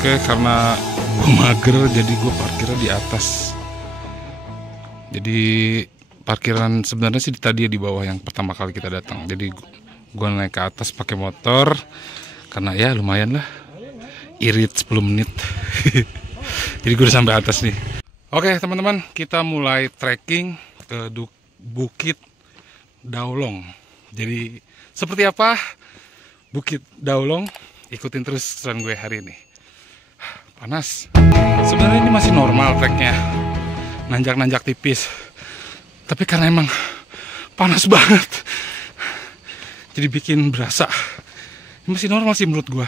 Oke, karena gue mager jadi gue parkirnya di atas. Jadi parkiran sebenarnya sih tadi di bawah yang pertama kali kita datang. Jadi gue naik ke atas pakai motor karena ya lumayan lah, irit 10 menit. Jadi gue udah sampai atas nih. Oke teman-teman, kita mulai trekking ke Bukit Daulong. Jadi seperti apa Bukit Daulong? Ikutin terus tren gue hari ini. Panas. Sebenarnya ini masih normal treknya, nanjak-nanjak tipis. Tapi karena emang panas banget, jadi bikin berasa. Ini masih normal sih menurut gue.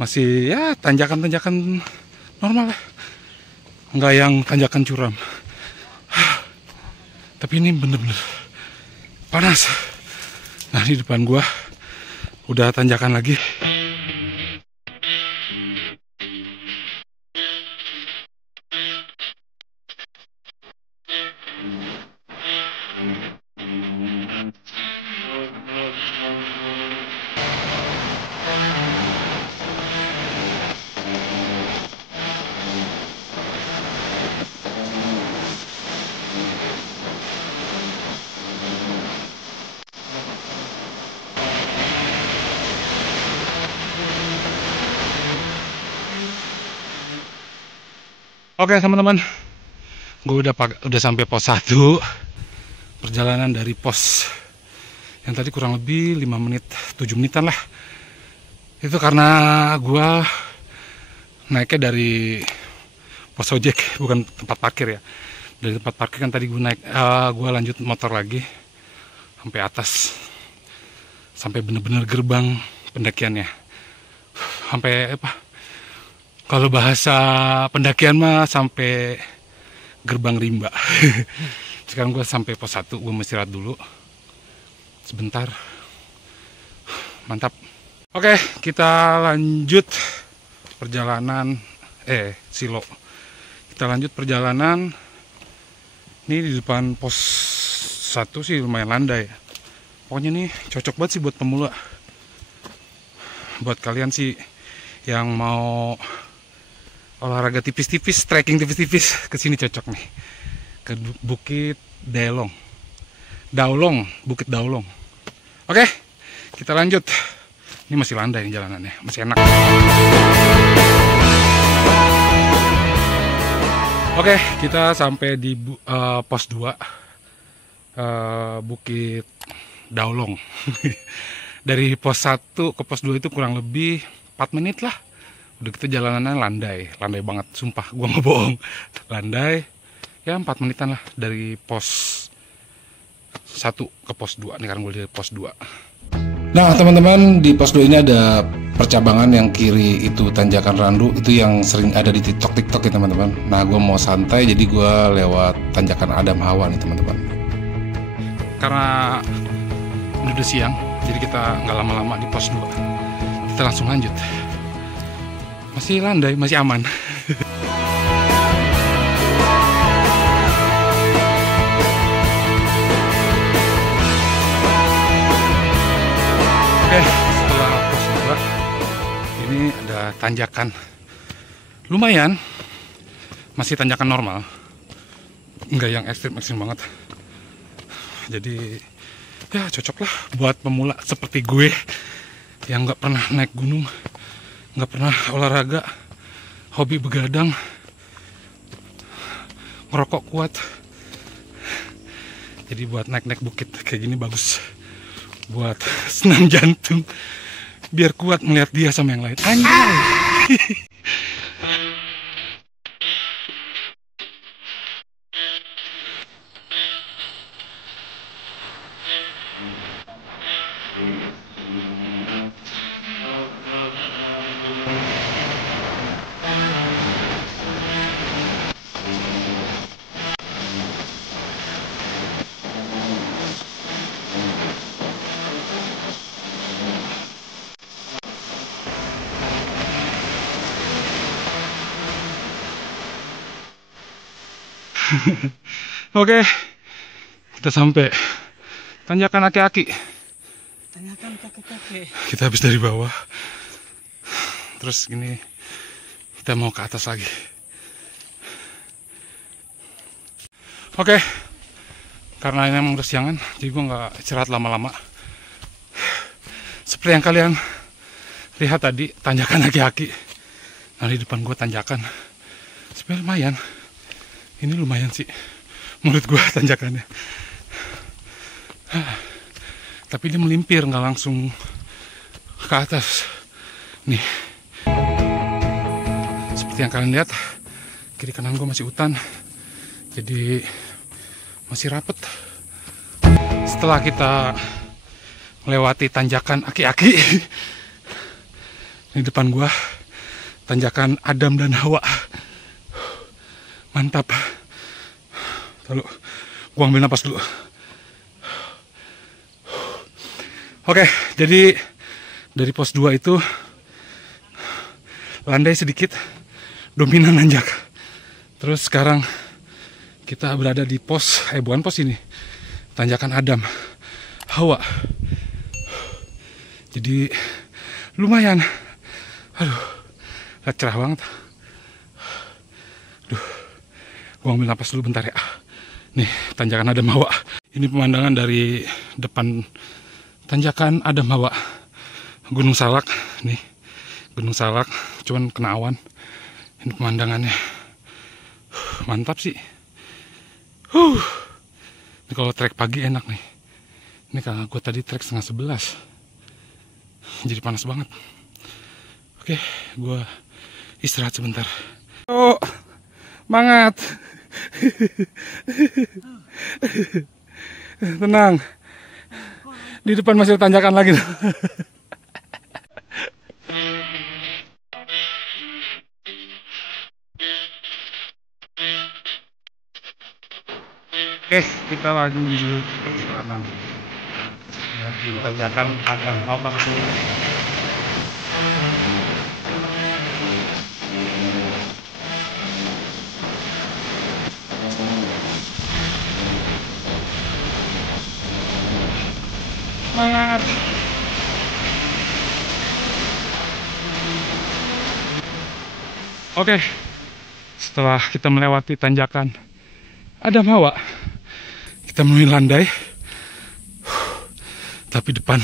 Masih ya tanjakan-tanjakan normal lah. Nggak yang tanjakan curam. Tapi ini bener-bener panas. Nah di depan gue udah tanjakan lagi. Oke teman-teman, gue udah sampai pos 1. Perjalanan dari pos yang tadi kurang lebih 5 menit, 7 menitan lah. Itu karena gue naiknya dari pos ojek, bukan tempat parkir ya. Dari tempat parkir kan tadi gue naik, gue lanjut motor lagi sampai atas, sampai bener-bener gerbang pendakiannya. Sampai apa? Kalau bahasa pendakian mah sampai gerbang rimba. Sekarang gue sampai pos 1, gue mesti istirahat dulu sebentar. Mantap. Oke, kita lanjut perjalanan Silo. Kita lanjut perjalanan. Ini di depan pos 1 sih lumayan landai. Pokoknya nih cocok banget sih buat pemula. Buat kalian sih yang mau olahraga tipis-tipis, trekking tipis-tipis, kesini cocok nih. Ke Bukit Daulong. Bukit Daulong. Oke, kita lanjut. Ini masih landai jalanannya, masih enak. Oke, kita sampai di pos 2. Bukit Daulong. Dari pos 1 ke pos 2 itu kurang lebih 4 menit lah. Udah kita jalanannya landai banget, sumpah gua nggak bohong. Landai ya 4 menitan lah dari pos 1 ke pos 2. Ini kan gue di pos 2. Nah teman-teman, di pos 2 ini ada percabangan yang kiri itu tanjakan Randu, itu yang sering ada di TikTok ya teman-teman. Nah gue mau santai jadi gue lewat tanjakan Adam Hawa nih teman-teman. Karena udah siang, jadi kita nggak lama-lama di pos 2. Kita langsung lanjut. Masih landai, masih aman. Oke, setelah pos 2 ini ada tanjakan lumayan, masih tanjakan normal, nggak yang ekstrim banget. Jadi ya cocok lah buat pemula seperti gue yang nggak pernah naik gunung, nggak pernah olahraga, hobi begadang, ngerokok kuat. Jadi buat naik-naik bukit kayak gini bagus. Buat senam jantung, biar kuat melihat dia sama yang lain. Anjay. Oke, kita sampai tanjakan aki-aki. Tanyakan kakek-kakek. Kita habis dari bawah, terus gini kita mau ke atas lagi. Oke, karena ini emang udah siangan, jadi gue nggak istirahat lama-lama. Seperti yang kalian lihat tadi, tanjakan aki-aki. Nah, di depan gue tanjakan. Sebenarnya lumayan. Ini lumayan sih, menurut gue tanjakannya. Tapi dia melimpir, nggak langsung ke atas. Nih, seperti yang kalian lihat, kiri kanan gue masih hutan, jadi masih rapet. Setelah kita melewati tanjakan aki-aki, di depan gua tanjakan Adam dan Hawa. Mantap. Lalu gua ambil napas dulu. Oke, jadi dari pos 2 itu landai sedikit, dominan nanjak. Terus sekarang kita berada di pos, bukan pos ini, tanjakan Adam Hawa. Jadi lumayan. Aduh, cerah banget. Aduh, gua ambil napas dulu bentar ya. Nih, tanjakan Adam Hawa. Ini pemandangan dari depan tanjakan Adam Hawa. Gunung Salak, nih. Gunung Salak, cuman kena awan. Ini pemandangannya. Mantap sih. Ini kalau trek pagi enak nih. Ini karena gue tadi trek 10:30. Jadi panas banget. Oke, gue istirahat sebentar. Oh, semangat. Tenang. Di depan masih ada tanjakan lagi. Oke, kita lanjut ke sana. Ya, tanjakan Adam Hawa. Semangat. Oke, setelah kita melewati tanjakan Adam Hawa, kita menuju landai. Tapi depan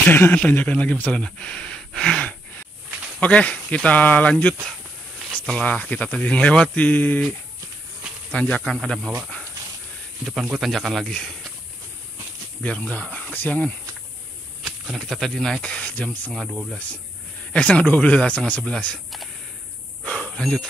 sana tanjakan lagi masalahnya. Oke, kita lanjut. Setelah kita tadi melewati tanjakan Adam Hawa, di depan gue tanjakan lagi. Biar nggak kesiangan. Karena kita tadi naik jam setengah 11. Lanjut.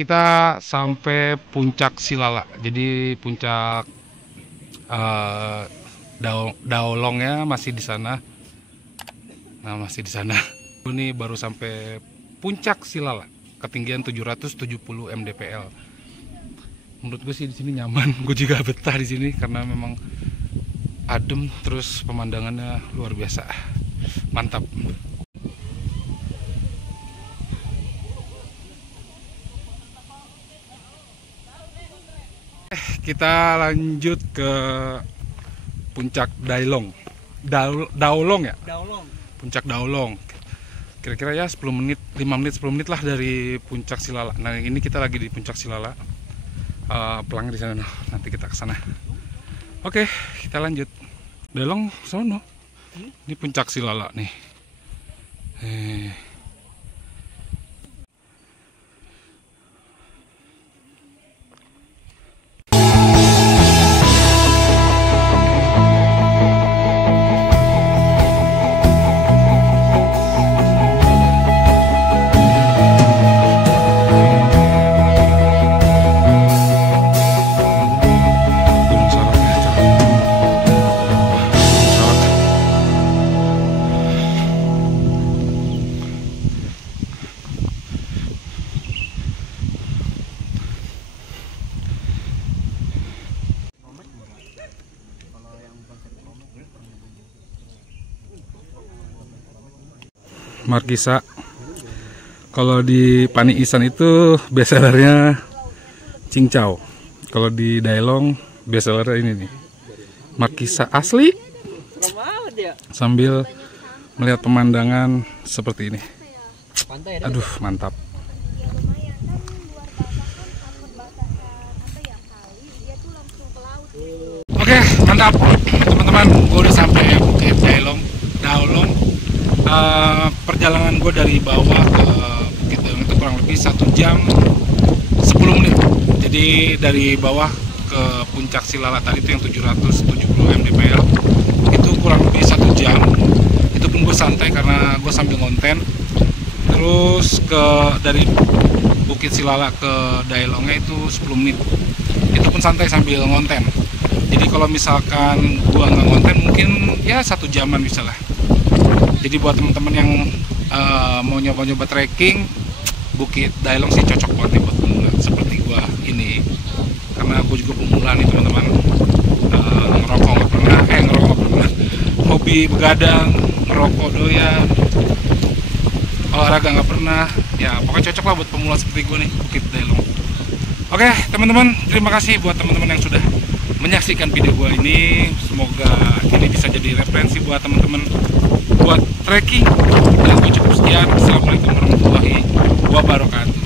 Kita sampai puncak Silala. Jadi puncak Daolongnya masih di sana. Nah, masih di sana. Ini baru sampai puncak Silala, ketinggian 770 mdpl. Menurut gue sih di sini nyaman. Gue juga betah di sini karena memang adem, terus pemandangannya luar biasa. Mantap. Kita lanjut ke puncak Daolong. Daolong ya? Daolong. Puncak Daolong. Kira-kira ya 10 menit, 5 menit, 10 menit lah dari puncak Silala. Nah, ini kita lagi di puncak Silala. Pelangnya di sana. Nanti kita ke sana. Oke, kita lanjut. Daolong sono. Ini puncak Silala nih. Markisa. Kalau di Pani Isan itu bestsellernya cincau. Kalau di Dailong bestsellernya ini nih, Markisa asli. Sambil melihat pemandangan seperti ini. Aduh, mantap. Oke, mantap teman-teman. Gue udah sampai Bukit Dailong. Perjalanan gue dari bawah ke Bukit Dailong itu kurang lebih 1 jam 10 menit. Jadi dari bawah ke puncak Silala tadi itu yang 770 mdpl itu kurang lebih 1 jam. Itu pun gue santai karena gue sambil ngonten. Terus dari Bukit Silala ke Dailongnya itu 10 menit. Itu pun santai sambil ngonten. Jadi kalau misalkan gue nggak ngonten mungkin ya 1 jaman bisa lah. Jadi buat teman-teman yang mau nyoba-nyoba trekking, Bukit Dailong sih cocok banget nih buat pemula seperti gua ini. Karena gue juga pemula nih teman-teman. Ngerokok nggak pernah, hobi begadang, ngerokok doyan, olahraga nggak pernah. Ya pokoknya cocok lah buat pemula seperti gue nih, Bukit Dailong. Oke teman-teman, terima kasih buat teman-teman yang sudah menyaksikan video gue ini. Semoga ini bisa jadi referensi buat teman-teman buat trekking. Dan gue cukup sekian. Assalamualaikum warahmatullahi wabarakatuh.